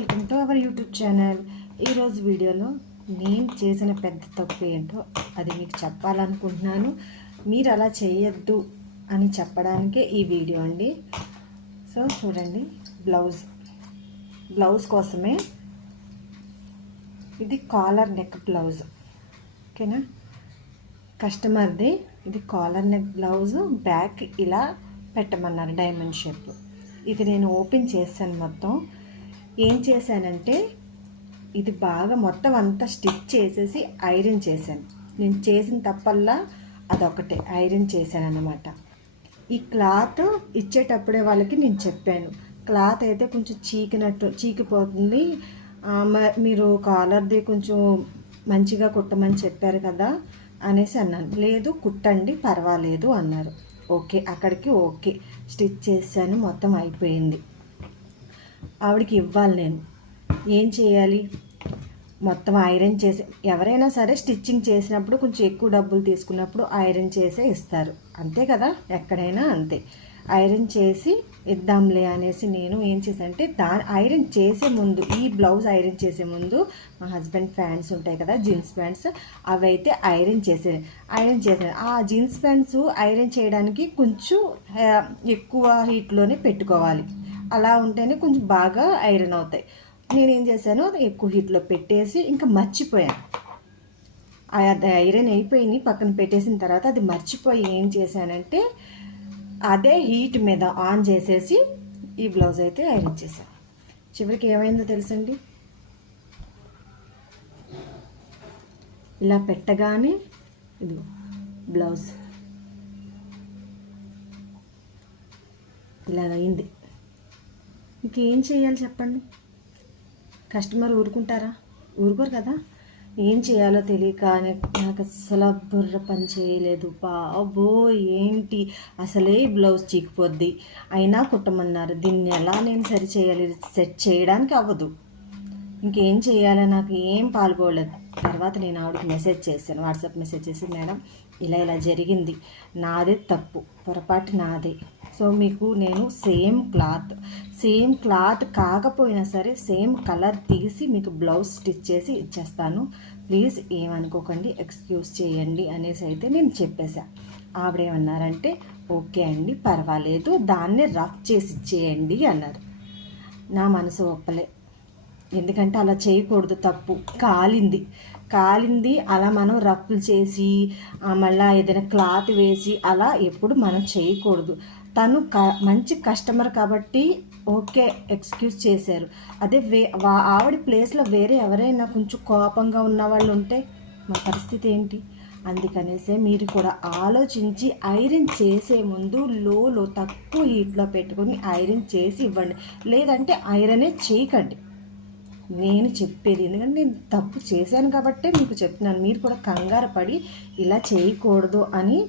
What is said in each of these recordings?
Welcome to our YouTube channel. ఈరోజు వీడియోలో నేను చేసిన పెద్ద తప్పు ఏంటో అది మీకు చెప్పాలనుకుంటున్నాను. మీరు అలా చేయొద్దు అని చెప్పడానికే ఈ వీడియో అండి. సో చూడండి బ్లౌజ్. బ్లౌజ్ కోసమే ఇది కాలర్ నెక్ బ్లౌజ్. ఓకేనా? కస్టమర్ది ఇది కాలర్ నెక్ బ్లౌజ్ బ్యాక్ ఇలా పెట్టమన్నారు డైమండ్ షేప్ ఇది నేను ఓపెన్ చేశాను మొత్తం. ఏం చేశానంటే ఇది బాగా మొత్తం అంతా స్టిచ్ చేసేసి ఐరన్ చేశాను. నేను చేసిన తప్పల్లా అదొకటే ఐరన్ చేశాను అన్నమాట ఈ క్లాత్ ఇచ్చేటప్పుడే వాళ్ళకి నేను చెప్పాను. క్లాత్ అయితే కొంచెం చీకినట్టు చీకిపోతుంది. మీరు కాలర్ది కొంచెం మంచిగా కుట్టమని చెప్పారు కదా అనేసి అన్నాను. లేదు కుట్టండి పర్వాలేదు అన్నారు. ఓకే అక్కడికి ఓకే. స్టిచ్ చేశాను మొత్తం అయిపోయింది. ఆవిడకి ఇవ్వాలి నేను. ఏం చేయాలి? మొత్తం ఐరన్ చేసి ఎవరైనా సరే స్టిచ్చింగ్ చేసినప్పుడు కొంచెం ఎక్కువ డబ్బులు తీసుకున్నప్పుడు ఐరన్ చేసే ఇస్తారు. అంతే కదా? ఎక్కడైనా అంతే. ఐరన్ చేసి ఇద్దాంలే అనేసి నేను ఏం చేశానంటే దా ఐరన్ చేసే ముందు ఈ బ్లౌజ్ ఐరన్ చేసే ముందు మా హస్బెండ్ ప్యాంట్స్ ఉంటాయి కదా జీన్స్ ప్యాంట్స్ అవి అయితే ఐరన్ చేసే ఐరన్ చేసాను ఆ జీన్స్ ప్యాంట్స్ ఐరన్ చేయడానికి కొంచెం ఎక్కువ హీట్లోనే పెట్టుకోవాలి. అలా ఉంటేనే కొంచెం బాగా ఐరన్ అవుతాయి. నేనేం చేశాను? అది ఎక్కువ హీట్లో పెట్టేసి ఇంకా మర్చిపోయాను. అది ఐరన్ అయిపోయింది. పక్కన పెట్టేసిన తర్వాత అది మర్చిపోయి ఏం చేశానంటే అదే హీట్ మీద ఆన్ చేసేసి ఈ బ్లౌజ్ అయితే ఐరన్ చేశాను. చివరికి ఏమైందో తెలుసండి? ఇలా పెట్టగానే ఇది బ్లౌజ్. ఇలాగ అయింది. ఇంకేం చేయాలి చెప్పండి? కస్టమర్ ఊరుకుంటారా? ఊరుకోరు కదా? ఏం చేయాలో తెలియక నాకు అసలు బుర్ర పని చేయలేదు. బాబో ఏంటి? అసలే బ్లౌజ్ చీకిపోద్ది అయినా కుట్టమన్నారు. దీన్ని ఎలా నేను సరి చేయాలి? సెట్ చేయడానికి అవ్వదు. ఇంకేం చేయాలో నాకు ఏం పాల్గొలేదు తర్వాత నేను ఆవిడకి మెసేజ్ చేశాను. వాట్సాప్ మెసేజ్ చేసి మేడం ఇలా ఇలా జరిగింది. నాదే తప్పు. పొరపాటు నాదే. సో మీకు నేను సేమ్ క్లాత్ సేమ్ క్లాత్ కాకపోయినా సరే సేమ్ కలర్ తీసి మీకు బ్లౌజ్ స్టిచ్ చేసి ఇచ్చేస్తాను. ప్లీజ్ ఏమనుకోకండి ఎక్స్క్యూజ్ చేయండి అనేసి అయితే నేను చెప్పేశా. ఆవిడేమన్నారంటే ఓకే అండి పర్వాలేదు దాన్ని రఫ్ చేసి ఇచ్చేయండి అన్నారు. నా మనసు ఒప్పలే. ఎందుకంటే అలా చేయకూడదు తప్పు. కాలింది. కాలింది అలా మనం రఫ్లు చేసి మళ్ళీ ఏదైనా క్లాత్ వేసి అలా ఎప్పుడు మనం చేయకూడదు. తను క మంచి కస్టమర్ కాబట్టి ఓకే ఎక్స్క్యూజ్ చేశారు. అదే వే వా- ఆవిడ ప్లేస్లో వేరే ఎవరైనా కొంచెం కోపంగా ఉన్న వాళ్ళు ఉంటే మా పరిస్థితి ఏంటి? అందుకనేసే మీరు కూడా ఆలోచించి ఐరన్ చేసే ముందు లోలో తక్కువ హీట్లో పెట్టుకొని ఐరన్ చేసి ఇవ్వండి. లేదంటే ఐరనే చేయకండి. నేను చెప్పేది ఎందుకంటే నేను తప్పు చేశాను కాబట్టే మీకు చెప్తున్నాను. మీరు కూడా కంగారు పడి ఇలా చేయకూడదు అని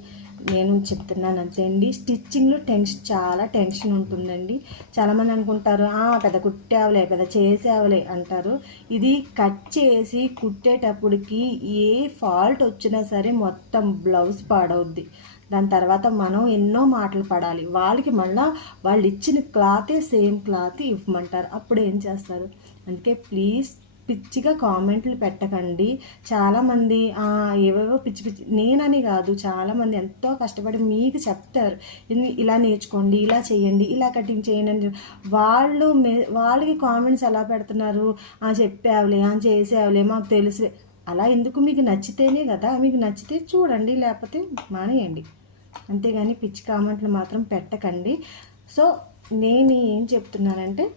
నేను చెప్తున్నాను అంతే అండి. స్టిచ్చింగ్లో టెన్షన్ చాలా టెన్షన్ ఉంటుందండి. చాలామంది అనుకుంటారు పెద్ద కుట్టావులే పెద్ద చేసావులే అంటారు. ఇది కట్ చేసి కుట్టేటప్పటికి ఏ ఫాల్ట్ వచ్చినా సరే మొత్తం బ్లౌజ్ పాడవుద్ది. దాని తర్వాత మనం ఎన్నో మాటలు పడాలి. వాళ్ళకి మళ్ళీ వాళ్ళు ఇచ్చిన క్లాతే సేమ్ క్లాత్ ఇవ్వమంటారు. అప్పుడు ఏం చేస్తారు? అందుకే ప్లీజ్ పిచ్చిగా కామెంట్లు పెట్టకండి. చాలామంది ఏవేవో పిచ్చి పిచ్చి నేనని కాదు చాలామంది ఎంతో కష్టపడి మీకు చెప్తారు. ఇలా నేర్చుకోండి ఇలా చేయండి ఇలా కటింగ్ చేయండి అని. వాళ్ళు మే- వాళ్ళకి కామెంట్స్ ఎలా పెడుతున్నారు? "ఆ, చెప్పావులే ఆ చేసావులే మాకు తెలుసు అలా ఎందుకు మీకు నచ్చితేనే కదా మీకు నచ్చితే చూడండి లేకపోతే మానేయండి. అంతేగాని పిచ్చి కామెంట్లు మాత్రం పెట్టకండి. సో నేను ఏం చెప్తున్నానంటే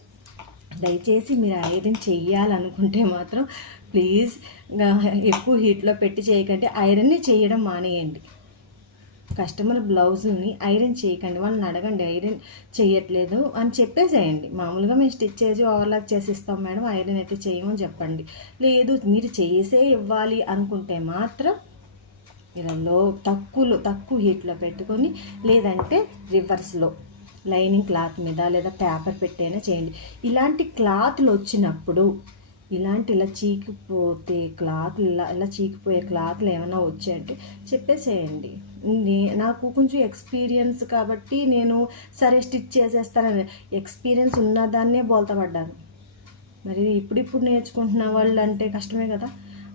దయచేసి మీరు ఐరన్ చెయ్యాలనుకుంటే మాత్రం ప్లీజ్ ఎక్కువ హీట్లో పెట్టి చేయకండి. ఐరన్ని చేయడం మానేయండి. కస్టమర్ బ్లౌజుని ఐరన్ చేయకండి. వాళ్ళని అడగండి ఐరన్ చేయట్లేదు అని చెప్పేసేయండి. మామూలుగా మేము స్టిచ్ చేసి ఓవర్లాక్ చేసి ఇస్తాం మేడం ఐరన్ అయితే చేయమని చెప్పండి. లేదు మీరు చేసే ఇవ్వాలి అనుకుంటే మాత్రం ఇలా లో తక్కువలో తక్కువ హీట్లో పెట్టుకొని లేదంటే రివర్స్లో. లైనింగ్ క్లాత్ మీద లేదా పేపర్ పెట్టైనా చేయండి. ఇలాంటి క్లాత్లు వచ్చినప్పుడు ఇలాంటి ఇలా చీకిపోతే క్లాత్ ఇలా ఇలా చీకిపోయే క్లాత్లు ఏమైనా వచ్చాయంటే చెప్పేసేయండి. నే- నాకు కొంచెం ఎక్స్పీరియన్స్ కాబట్టి నేను సరే స్టిచ్ చేసేస్తానని ఎక్స్పీరియన్స్ ఉన్నదాన్నే బోల్తపడ్డాను మరి ఇప్పుడిప్పుడు నేర్చుకుంటున్న వాళ్ళు అంటే కష్టమే కదా.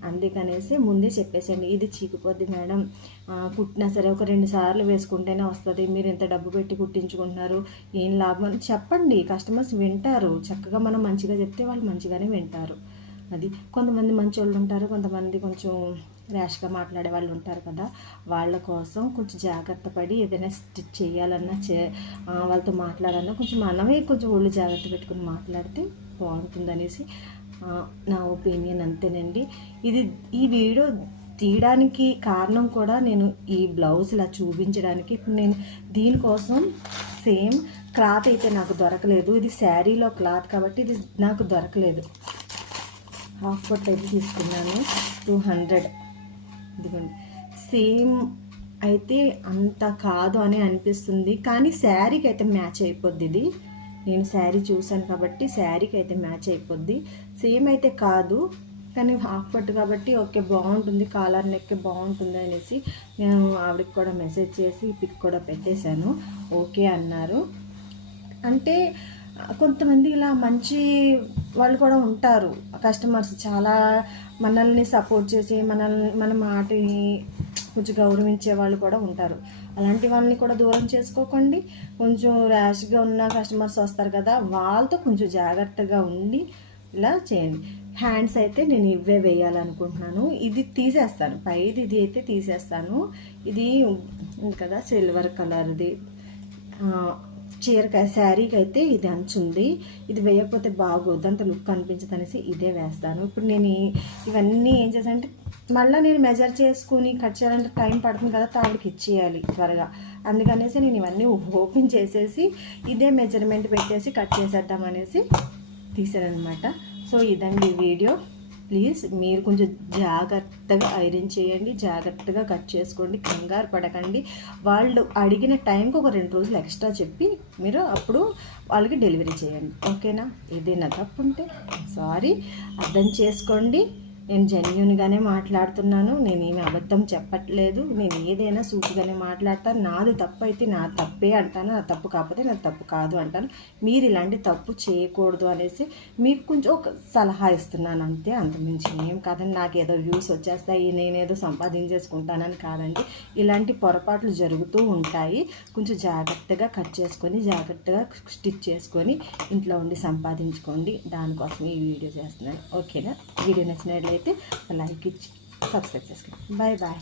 అందుకనేసి ముందే చెప్పేసండి. ఇది చీకిపోద్ది మేడం. కుట్టినా సరే ఒక రెండు సార్లు వేసుకుంటేనే వస్తుంది. మీరు ఇంత డబ్బు పెట్టి కుట్టించుకుంటున్నారు. ఏం లాభం? అని చెప్పండి. కస్టమర్స్ వింటారు. చక్కగా మనం మంచిగా చెప్తే వాళ్ళు మంచిగానే వింటారు. అది కొంతమంది మంచి వాళ్ళు ఉంటారు. కొంతమంది కొంచెం ర్యాష్గా మాట్లాడే వాళ్ళు ఉంటారు కదా. వాళ్ళ కోసం కొంచెం జాగ్రత్త పడి ఏదైనా స్టిచ్ చేయాలన్నా చే వాళ్ళతో మాట్లాడాలన్నా కొంచెం మనమే కొంచెం ఒళ్ళు జాగ్రత్త పెట్టుకుని మాట్లాడితే బాగుంటుందనేసి నా ఒపీనియన్ అంతేనండి. ఇది ఈ వీడియో తీయడానికి కారణం కూడా నేను ఈ బ్లౌజ్ ఇలా చూపించడానికి. ఇప్పుడు నేను దీనికోసం సేమ్ క్లాత్ అయితే నాకు దొరకలేదు. ఇది శారీలో క్లాత్ కాబట్టి ఇది నాకు దొరకలేదు. హాఫ్ పట్ అయితే తీసుకున్నాను. టూ హండ్రెడ్ ఇదిగోండి. సేమ్ అయితే అంత కాదు అని అనిపిస్తుంది. కానీ శారీకి అయితే మ్యాచ్ అయిపోద్ది ఇది. నేను శారీ చూశాను కాబట్టి శారీకి అయితే మ్యాచ్ అయిపోద్ది. సేమ్ అయితే కాదు కానీ హాఫ్ పట్టు కాబట్టి ఓకే బాగుంటుంది. కాలర్ నెక్ బాగుంటుంది అనేసి నేను ఆవిడకి కూడా మెసేజ్ చేసి పిక్ కూడా పెట్టేశాను. ఓకే అన్నారు. అంటే కొంతమంది ఇలా మంచి వాళ్ళు కూడా ఉంటారు. కస్టమర్స్ చాలా మనల్ని సపోర్ట్ చేసి మనల్ని మన మాటని కొంచెం గౌరవించే వాళ్ళు కూడా ఉంటారు. అలాంటి వాళ్ళని కూడా దూరం చేసుకోకండి. కొంచెం ర్యాష్గా ఉన్న కస్టమర్స్ వస్తారు కదా వాళ్ళతో కొంచెం జాగ్రత్తగా ఉండి ఇలా చేయండి. హ్యాండ్స్ అయితే నేను ఇవే వేయాలనుకుంటున్నాను. ఇది తీసేస్తాను. పైది ఇది అయితే తీసేస్తాను. ఇది కదా సిల్వర్ కలర్ది చీరక శారీకి అయితే ఇది అంచుంది ఇది వేయకపోతే బాగోద్దు అంత లుక్ అనిపించదు అనేసి ఇదే వేస్తాను. ఇప్పుడు నేను ఇవన్నీ ఏం చేశానంటే మళ్ళీ నేను మెజర్ చేసుకుని కట్ చేయాలంటే టైం పడుతుంది కదా తాడికి ఇచ్చేయాలి త్వరగా. అందుకనేసి నేను ఇవన్నీ ఓపెన్ చేసేసి ఇదే మెజర్మెంట్ పెట్టేసి కట్ చేసేద్దామనేసి తీసానమాట సో ఇదండి వీడియో. ప్లీజ్ మీరు కొంచెం జాగ్రత్తగా ఐరన్ చేయండి జాగ్రత్తగా కట్ చేసుకోండి కంగారు పడకండి. వాళ్ళు అడిగిన టైంకి ఒక రెండు రోజులు ఎక్స్ట్రా చెప్పి మీరు అప్పుడు వాళ్ళకి డెలివరీ చేయండి. ఓకేనా? ఏదైనా తప్పు ఉంటే సారీ అర్థం చేసుకోండి. నేను జెన్యున్గానే మాట్లాడుతున్నాను నేను ఏమి అబద్ధం చెప్పట్లేదు నేను ఏదైనా సూటిగానే మాట్లాడతాను నాది తప్పు అయితే నా తప్పే అంటాను నా తప్పు కాకపోతే నా తప్పు కాదు అంటాను. మీరు ఇలాంటి తప్పు చేయకూడదు అనేసి మీకు కొంచెం ఒక సలహా ఇస్తున్నాను అంతే అంతమించి ఏం కాదండి. నాకు ఏదో వ్యూస్ వచ్చేస్తాయి నేనేదో సంపాదించేసుకుంటానని కాదండి. ఇలాంటి పొరపాట్లు జరుగుతూ ఉంటాయి. కొంచెం జాగ్రత్తగా కట్ చేసుకొని జాగ్రత్తగా స్టిచ్ చేసుకొని ఇంట్లో ఉండి సంపాదించుకోండి. దానికోసం ఈ వీడియో చేస్తున్నాను. ఓకేనా? వీడియో నచ్చినట్లయితే లైక్ ఇచ్చి సబ్స్క్రైబ్ చేసుకోండి బాయ్ బాయ్